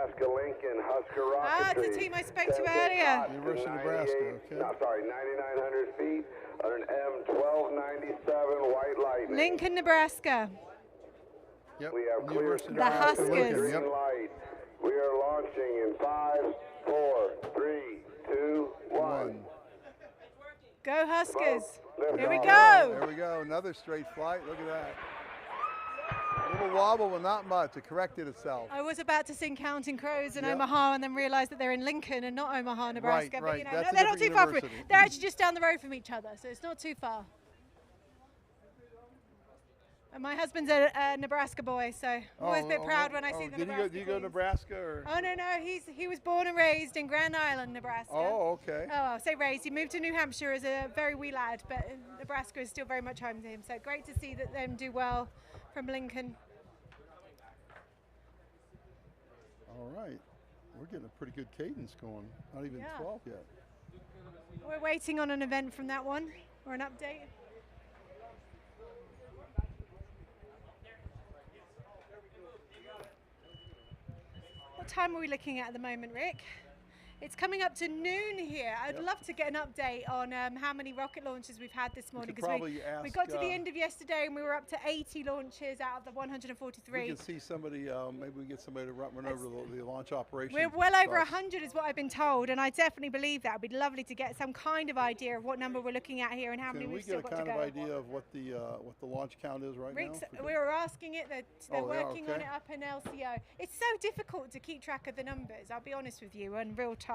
Nebraska, Lincoln, Husker Rocketry. Ah, it's the team I spoke to earlier. University of Nebraska, okay. No, sorry, 9,900 feet on an M1297 White Lightning. Lincoln, Nebraska. Yep. We have clear University of The skies Huskers. and green light. We are launching in 5, 4, 3, 2, 1. Go Huskers. Here we Oh, go. there we go. Another straight flight. Look at that. A little wobble, but not much. It corrected itself. I was about to sing Counting Crows in Yep. Omaha and then realized that they're in Lincoln and not Omaha, Nebraska. Right, but you know, That's a they're not too different far from it. university. They're actually just down the road from each other, so it's not too far. And my husband's a Nebraska boy, so I'm always a bit proud when I see the Nebraska Do you go to teams. Nebraska? Or? Oh, no, he was born and raised in Grand Island, Nebraska. Oh, okay. Oh, I'll say raised. He moved to New Hampshire as a very wee lad, but Nebraska is still very much home to him. So great to see that them do well from Lincoln. All right. We're getting a pretty good cadence going. Not even 12 yet. We're waiting on an event from that one, or an update. What time are we looking at the moment, Rick? It's coming up to noon here. I'd love to get an update on how many rocket launches we've had this morning, because we got to the end of yesterday and we were up to 80 launches out of the 143. We can see somebody, maybe we get somebody to run over the launch operation. We're well over 100 is what I've been told, and I definitely believe that. It'd be lovely to get some kind of idea of what number we're looking at here and how many we've still got to go. Can we get a kind of idea of what the launch count is right now? We were asking it, they're working on it up in LCO. It's so difficult to keep track of the numbers, I'll be honest with you, in real time.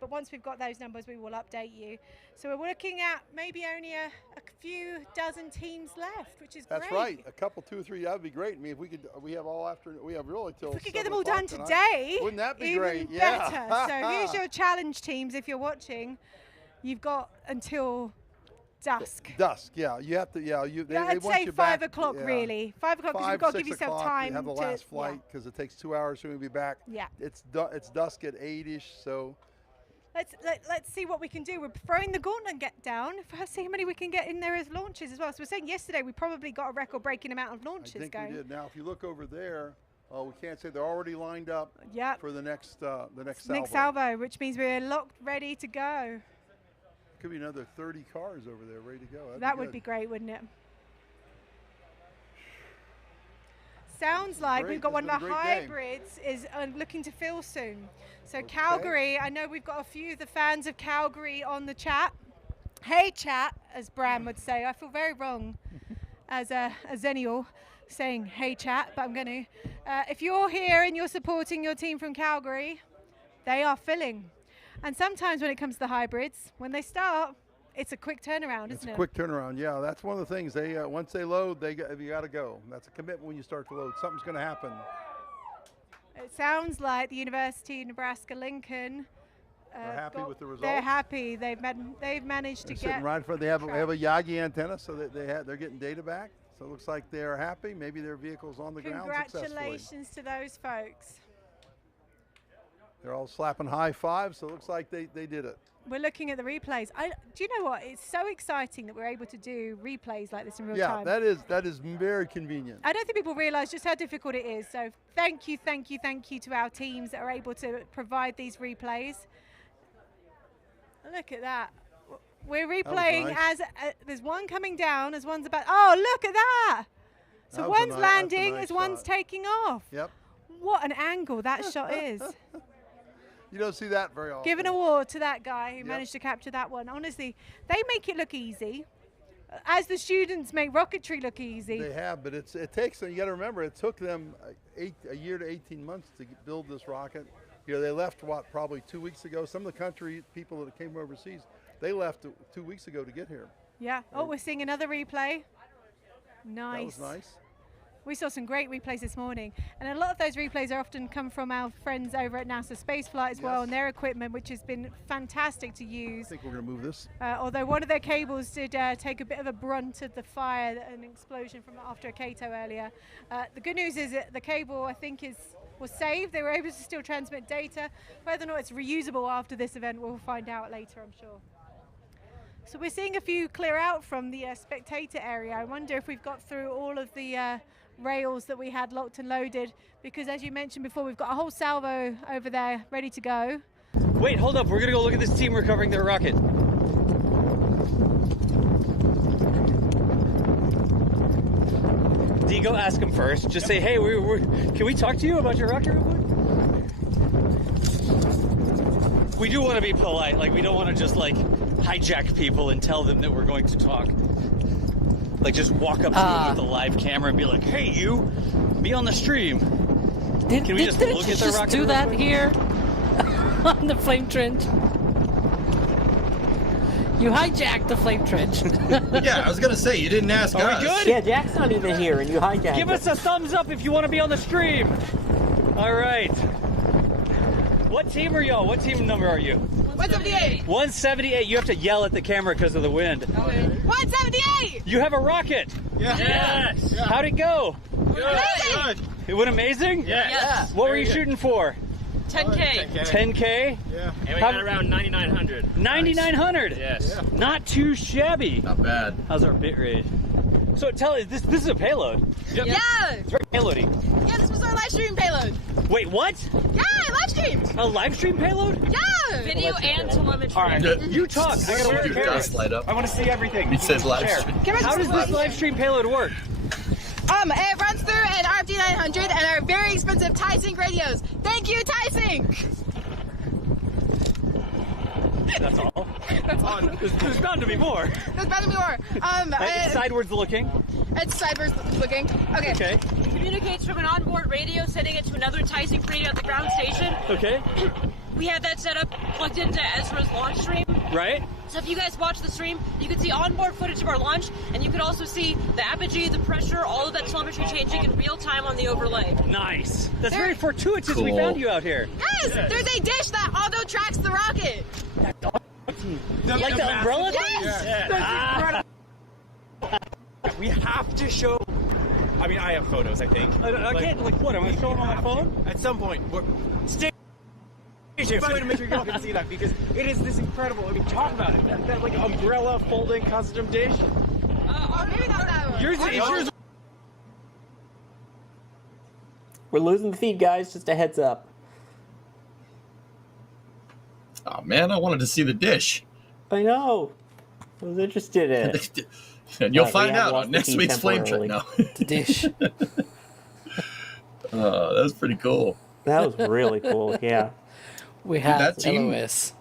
But once we've got those numbers, we will update you. So we're looking at maybe only a few dozen teams left, which is great. That's right. A couple, 2 or 3, that would be great. I mean, if we could, we have all afternoon. We have really till. If we could get them all done today, wouldn't that be even great? better. Yeah. So here's your challenge teams. If you're watching, you've got until dusk. Dusk, yeah. You have to, I'd say 5 o'clock, really. 5 o'clock, because you've got to give yourself time to have the last flight, because it takes 2 hours to be back. Yeah. It's dusk at 8-ish, so. Let's see what we can do. We're throwing the gauntlet down. Let's see how many we can get in there as launches as well. So we're saying yesterday we probably got a record-breaking amount of launches going. I think we did. Now, if you look over there, we can't say they're already lined up for the next salvo. Next salvo, which means we're locked, ready to go. Could be another 30 cars over there ready to go. That would be great, wouldn't it? Sounds like we've got one of the hybrids is looking to fill soon. So Calgary, I know we've got a few of the fans of Calgary on the chat. Hey chat, as Bram would say. I feel very wrong as a Zennial saying hey chat, but I'm going to. If you're here and you're supporting your team from Calgary, they are filling. And sometimes when it comes to the hybrids, when they start, it's a quick turnaround, isn't it? It's a quick turnaround, yeah. That's one of the things. They once they load, you got to go. That's a commitment when you start to load. Something's going to happen. It sounds like the University of Nebraska Lincoln. They're happy with the result. They're happy. They've managed to get. Sitting right in front. They have a Yagi antenna, so that they're getting data back. So it looks like they're happy. Maybe their vehicle's on the ground successfully. Congratulations to those folks. They're all slapping high fives, so it looks like they did it. We're looking at the replays. Do you know what? It's so exciting that we're able to do replays like this in real time. Yeah, that is very convenient. I don't think people realize just how difficult it is. So thank you to our teams that are able to provide these replays. Look at that. We're replaying as there's one coming down as one's about. Oh, look at that. So one's landing as one's taking off. Yep. What an angle that shot is. You don't see that very often. Give an award to that guy who managed to capture that one. Honestly, they make it look easy, as the students make rocketry look easy. They have, but it takes. You got to remember, it took them a year to 18 months to build this rocket. You know, they left probably 2 weeks ago. Some of the country people that came overseas, they left 2 weeks ago to get here. Yeah. Oh, we're seeing another replay. Nice. That was nice. We saw some great replays this morning, and a lot of those replays are often come from our friends over at NASA Spaceflight as well, and their equipment, which has been fantastic to use. I think we're going to move this. Although one of their cables did take a bit of a brunt of the fire, an explosion from after a Kato earlier. The good news is that the cable, I think, was saved. They were able to still transmit data. Whether or not it's reusable after this event, we'll find out later, I'm sure. So we're seeing a few clear out from the spectator area. I wonder if we've got through all of the rails that we had locked and loaded, because as you mentioned before, we've got a whole salvo over there ready to go. Wait, hold up. We're going to go look at this team recovering their rocket. D, go ask them first. Just say, hey, can we talk to you about your rocket real quick? We do want to be polite. Like, we don't want to just, like, hijack people and tell them that we're going to talk. Like, just walk up to them with a live camera and be like, hey, you, be on the stream. Can we just look at the rocket? Do that here on the flame trench. You hijacked the flame trench. Yeah, I was gonna say, you didn't ask us. Are we good? Yeah, Jack's not even here, and you hijacked Give us a thumbs up if you want to be on the stream. All right. What team are y'all? What team number are you? 178. 178. You have to yell at the camera because of the wind. Okay. 178. You have a rocket. Yeah. Yes. How'd it go? Amazing. It went amazing? Yes. What were you shooting for? 10K. 10K? Yeah. And we got around 9,900. 9,900? Yes. Yeah. Not too shabby. Not bad. How's our bit rate? So tell us, this is a payload. Yep. Yeah. It's very payloady. Yeah, this was our live stream payload. Wait, what? Yeah, live streamed. A live stream payload? Yeah. Video and telemetry. All right. You talk. I gotta wear a Your camera. dust light up. I want to see everything. He said live Share. stream. How does this live stream payload work? It runs through an RFD 900 and our very expensive TiSync radios. Thank you, TiSync. That's all. That's all. There's bound to be more. There's bound to be more. It's sideways looking. It's sideways looking. Okay. Okay. It communicates from an onboard radio, sending it to another TiSync radio at the ground station. Okay. We have that set up plugged into Ezra's launch stream. Right. So if you guys watch the stream, you can see onboard footage of our launch, and you can also see the apogee, the pressure, all of that telemetry changing in real time on the overlay. Nice. That's very fortuitous. We Cool. found you out here. Yes, there's a dish that auto tracks the rocket. Like the umbrella thing? Yes. We have to show. I mean, I have photos, I think. I can't, like what? I'm going to show them on my phone? At some point. Stay tuned. I'm going to make sure y'all can see that because it is this incredible. I mean, talk about it. That like umbrella folding custom dish. Or maybe not that one. Yours. We're losing the feed, guys. Just a heads up. Oh man, I wanted to see the dish. I know. I was interested in it. And you'll We find have out lost on the next feed week's Flame Trip. temporarily. No. The dish. Oh, that was pretty cool. That was really cool. Yeah. We have that team- LOS.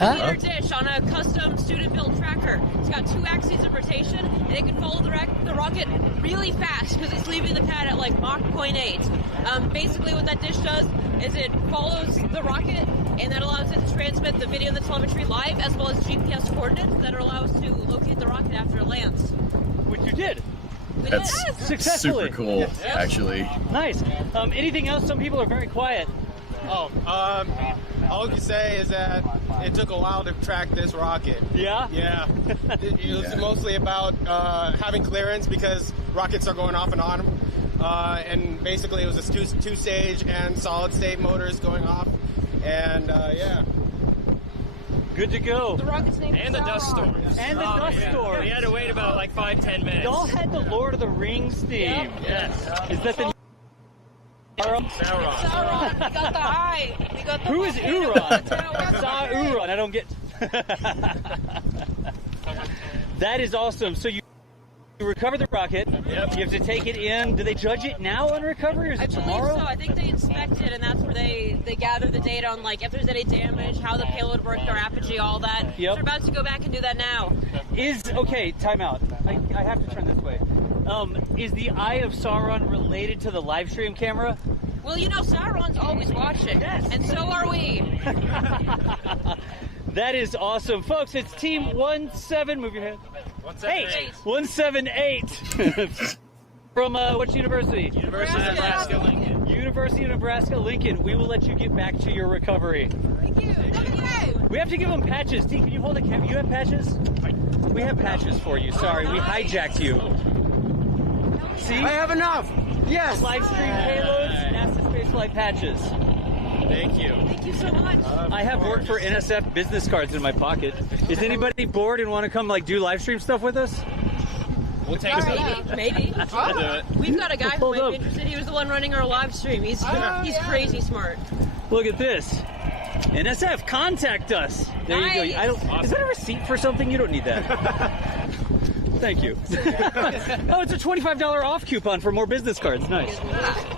Leader dish on a custom student-built tracker. It's got 2 axes of rotation, and it can follow the rocket really fast because it's leaving the pad at like Mach 0.8. Basically, what that dish does is it follows the rocket, and that allows it to transmit the video and the telemetry live, as well as GPS coordinates that allow us to locate the rocket after it lands. Which you did. We That's did. Successfully. super cool, actually. Nice. Anything else? Some people are very quiet. All I can say is that it took a while to track this rocket. Yeah? Yeah. It was mostly about having clearance because rockets are going off and on. And basically it was a two-stage and solid-state motors going off. And yeah. Good to go. The rocket's name And is the dust Sauron. storm. And the dust storm. We had to wait about like 5-10 minutes. Y'all had the Lord of the Rings theme. Yes. Is that the Sauron. We got the eye. We got the Who is Euron? Sauron. I don't get. That is awesome. So you recover the rocket. Yep. You have to take it in. Do they judge it now on recovery, or is I it believe tomorrow? so. I think they inspect it, and that's where they gather the data on like if there's any damage, how the payload worked, their apogee, all that. Yep. They're about to go back and do that now. Okay, time out. I have to turn this way. Is the Eye of Sauron related to the live stream camera? Well, you know, Sauron's always watching, and so are we. That is awesome. Folks, it's Team 17. Move your head. 178. From which university? University of Nebraska, Lincoln. University of Nebraska, Lincoln. We will let you get back to your recovery. Thank you. We have to give them patches. T, can you hold a camera? You have patches? We have patches for you. Sorry, we hijacked you. See? I have enough. Yes. Live stream payloads, NASA spaceflight patches. Thank you. Thank you so much. I have work for NSF business cards in my pocket. Is anybody bored and want to come like do live stream stuff with us? We'll take it. Maybe. I'll do it. We've got a guy who Hold might up. be interested. He was the one running our live stream. He's crazy smart. Look at this. NSF, contact us. There you go. I don't. Is that a receipt for something? You don't need that. Thank you. Oh, it's a $25 off coupon for more business cards. Nice.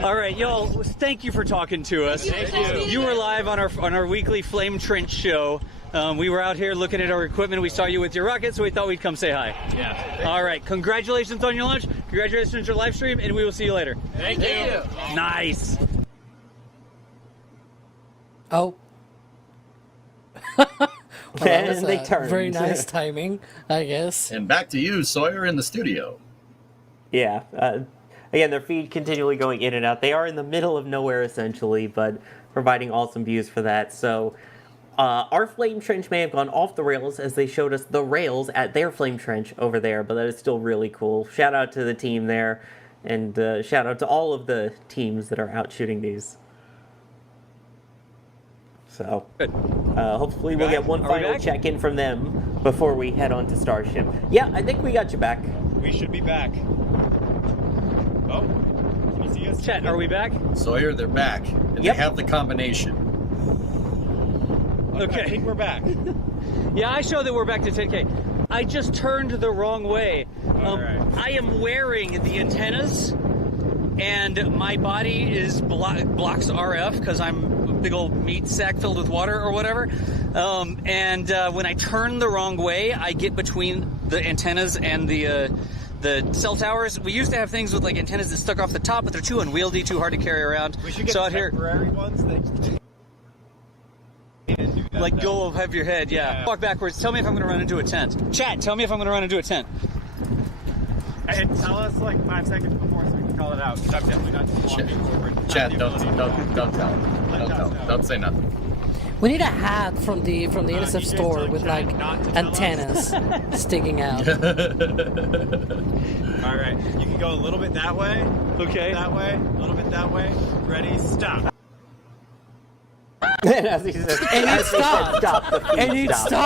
All right, y'all. Thank you for talking to us. Thank you. You were live on our weekly Flame Trench show. We were out here looking at our equipment. We saw you with your rocket, so we thought we'd come say hi. Yeah. All right. Congratulations on your launch. Congratulations on your live stream, and we will see you later. Thank you. Nice. Oh. And they turned. Very nice timing, I guess. And back to you, Sawyer, in the studio. Yeah. Again, their feed continually going in and out. They are in the middle of nowhere, essentially, but providing awesome views for that. So our flame trench may have gone off the rails as they showed us the rails at their flame trench over there, but that is still really cool. Shout out to the team there, and shout out to all of the teams that are out shooting these. So, hopefully we'll get one final check-in from them before we head on to Starship. Yeah, I think we got you back. We should be back. Oh, can you see us? Chet, are we back? Sawyer, they're back. And Yep. they have the combination. Okay. I think we're back. Yeah, I show that we're back to 10K. I just turned the wrong way. Alright. I am wearing the antennas, and my body is blocks RF because I'm a big old meat sack filled with water or whatever. And when I turn the wrong way, I get between the antennas and the cell towers. We used to have things with like antennas that stuck off the top, but they're too unwieldy, too hard to carry around. We should get so out here, temporary ones that like go above your head, yeah. Walk backwards. Tell me if I'm going to run into a tent. Chat, tell me if I'm going to run into a tent. And tell us like 5 seconds before so we can call it out. Because I'm definitely not just walking forward. Chad, don't tell. Don't tell. Don't say nothing. We need a hat from the NSF store with like antennas sticking out. All right, you can go a little bit that way. Okay. That way. A little bit that way. Ready? Stop. And as he says, And it stopped. stop, the feed And it stopped. stopped.